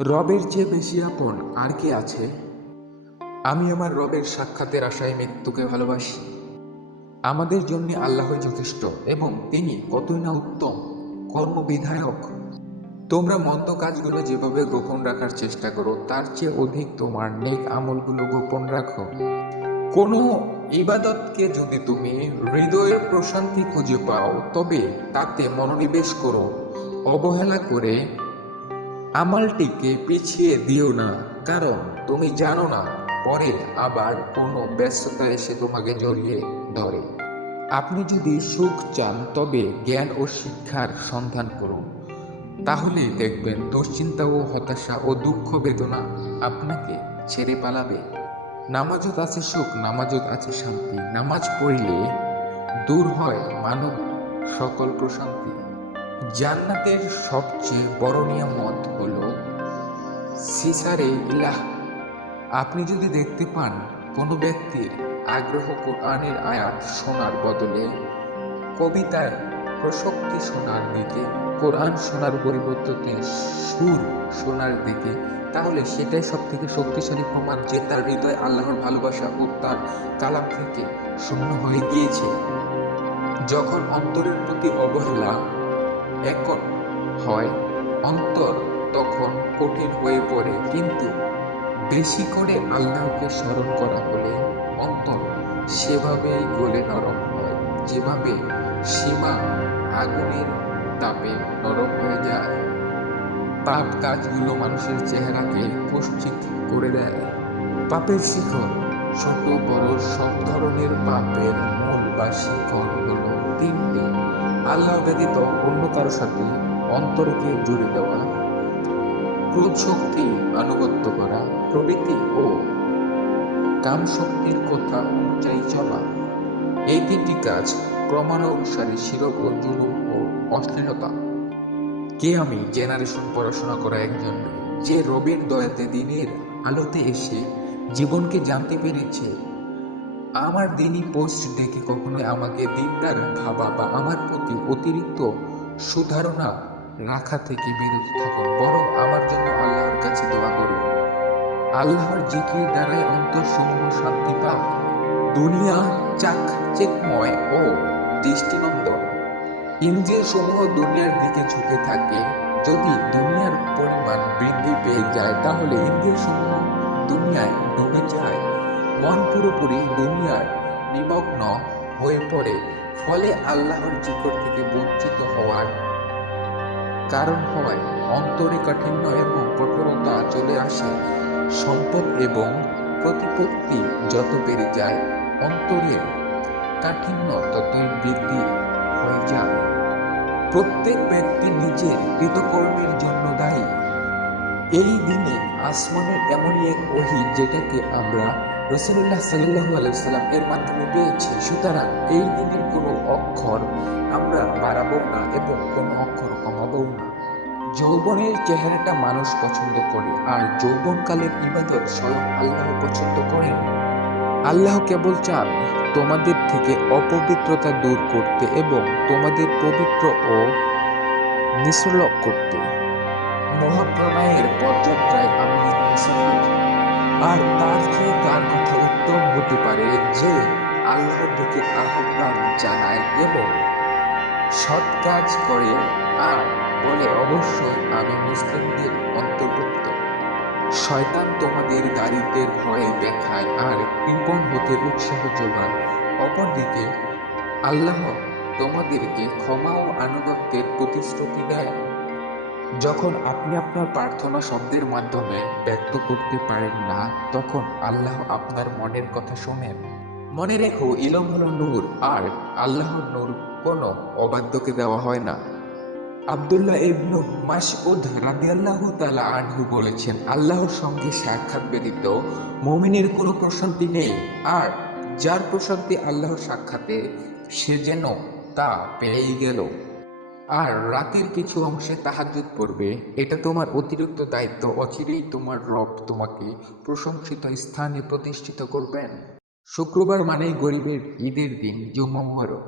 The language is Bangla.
রবের চেয়ে বেশি আপন আর কি আছে? আমি আমার রবের সাক্ষাতের আশায় মৃত্যুকে ভালোবাসি। আমাদের জন্য আল্লাহই যথেষ্ট এবং তিনি কতই না উত্তম কর্মবিধায়ক। তোমরা মন্দ কাজগুলো যেভাবে গোপন রাখার চেষ্টা করো তার চেয়ে অধিক তোমার নেক আমলগুলো গোপন রাখো। কোনো ইবাদতকে যদি তুমি হৃদয়ের প্রশান্তি খুঁজে পাও তবে তাতে মনোনিবেশ করো। অবহেলা করে আমলটিকে পিছিয়ে দিও না, কারণ তুমি জানো না পরে আবার কোনো ব্যস্ততা এসে তোমাকে জড়িয়ে ধরে। আপনি যদি সুখ চান তবে জ্ঞান ও শিক্ষার সন্ধান করুন, তাহলে দেখবেন দুশ্চিন্তা ও হতাশা ও দুঃখ বেদনা আপনাকে ছেড়ে পালাবে। নামাজত আছে সুখ, নামাজত আছে শান্তি। নামাজ পড়িলে দূর হয় মানব সকল প্রশান্তি। জান্নাতের সবচেয়ে বড় নিয়ামত হলো সিসারে ইলাহ। আপনি যদি দেখতে পান কোনো ব্যক্তির আগ্রহ কোরআনের আয়াত শোনার বদলে কবিতার প্রসক্তি শোনার দিকে, কোরআন শোনার পরিবর্তে সুর শোনার দিকে, তাহলে সেটাই সব থেকে শক্তিশালী প্রমাণ যে তার হৃদয় আল্লাহর ভালোবাসা ও তার কালাম থেকে শূন্য হয়ে গিয়েছে। যখন অন্তরের প্রতি অবহেলা একট হয়, অন্তর তখন কঠিন হয়ে পড়ে, কিন্তু বেশি করে আল্লাহকে স্মরণ করা হলে অন্তর সেভাবেই গলে নরম হয়, যেভাবে সীমা আগুনের তাপে নরম হয়ে যায়। পাপ কাজগুলো মানুষের চেহারাকে কুৎসিত করে দেয়। পাপের শিকড়, ছোট বড় সব ধরনের পাপের মূল বা শিকড় হলো তিনটি: আল্লাহ ব্যতীত অন্য কারো সাথে অন্তরকে জুড়ে দেওয়া, ক্রোধ শক্তি আনুগত্য করা প্রভৃতি ও কাম শক্তির কথা অনুযায়ী চলা। এই তিনটি কাজ ক্রমানুসারে শিরক ও জুলুম ও অশ্লীলতা। কে আমি জেনারেশন পড়াশোনা করা একজন যে রবির দয়াতে দিনের আলোতে এসে জীবনকে জানতে পেরেছে। আমার দিনই পোস্ট দেখে কখনোই আমাকে দিনদার ভাবা বা আমার প্রতি অতিরিক্ত সুধারণা রাখা থেকে বিরত থাকুন, বরং আমার জন্য আল্লাহর কাছে দোয়া করুন। আল্লাহর জিকির দ্বারাই অন্তরসমূহ শান্তি পায়। দুনিয়া চাকচিক্যময় ও দৃষ্টিনন্দন। ইন্দ্রিয় সমূহ দুনিয়ার দিকে ঝুঁকে থাকে। যদি দুনিয়ার পরিমাণ বৃদ্ধি পেয়ে যায় তাহলে ইন্দ্রিয় সমূহ দুনিয়ায় ডুবে যায়, মন পুরোপুরি দুনিয়ায় নিমগ্ন হয়ে পড়ে। ফলে আল্লাহর জিকির থেকে বঞ্চিত হওয়ার কারণ হয় অন্তরে কাঠিন্য এবং কঠোরতা চলে আসে। সম্পদ এবং প্রতিপত্তি যত বেড়ে যায় অন্তরের কাঠিন্য ততই বৃদ্ধি হয়ে যায়। প্রত্যেক ব্যক্তি নিজের কৃতকর্মের জন্য দায়ী। এই দিনে আসমানের এমনই এক ওহী যেটাকে আমরা রাসূলুল্লাহ সাল্লাল্লাহু আলাইহি সাল্লাম এর মাধ্যমে পেয়েছি। সুতরাং এই দিনের কোনো অক্ষর আমরা বাড়াবো না এবং কোনো অক্ষর কমাবো না। যৌবনের চেহারাটা মানুষ পছন্দ করে, আর যৌবনকালের ইবাদত স্বয়ং আল্লাহ পছন্দ করেন। আল্লাহ কেবল চান তোমাদের থেকে অপবিত্রতা দূর করতে এবং তোমাদের পবিত্র ও নিষ্কলঙ্ক করতে। মহাপ্রণয়ের পদযাত্রায় আমি মুসাফির, আর তার চেয়ে কার কথা উত্তম হতে পারে যে আল্লাহর দিকে আহ্বান জানায় এবং সৎ কাজ করে আর বলে অবশ্যই আমি মুসলিমদের অন্তর্ভুক্ত। শয়তান তোমাদের দারিদ্র্যের ভয়ে দেখায় আর কৃপণ হতে উৎসাহ যোগায়। অপরদিকে আল্লাহ তোমাদেরকে ক্ষমা ও আনুগত্যের প্রতিশ্রুতি দেয়। যখন আপনি আপনার প্রার্থনা শব্দের মাধ্যমে ব্যক্ত করতে পারেন না, তখন আল্লাহ আপনার মনের কথা শোনেন। মনে রেখো, ইলম হলো নূর, আর আল্লাহর নূর কোনো অবাধ্যকে দেওয়া হয় না। আব্দুল্লাহ ইবনু মাসউদ রাদিয়াল্লাহু তাআলা আনহু বলেছেন, আল্লাহর সঙ্গে সাক্ষাৎ ব্যতীত মুমিনের কোনো প্রশান্তি নেই, আর যার প্রশান্তি আল্লাহর সাক্ষাতে সে যেন তা পেয়েই গেল। আর রাতের কিছু অংশে তাহাজ্জুদ পড়বে, এটা তোমার অতিরিক্ত দায়িত্ব। অচিরেই তোমার রব তোমাকে প্রশংসিত স্থানে প্রতিষ্ঠিত করবেন। শুক্রবার মানেই গরিবের ঈদের দিন। জুম্মা মুবারক।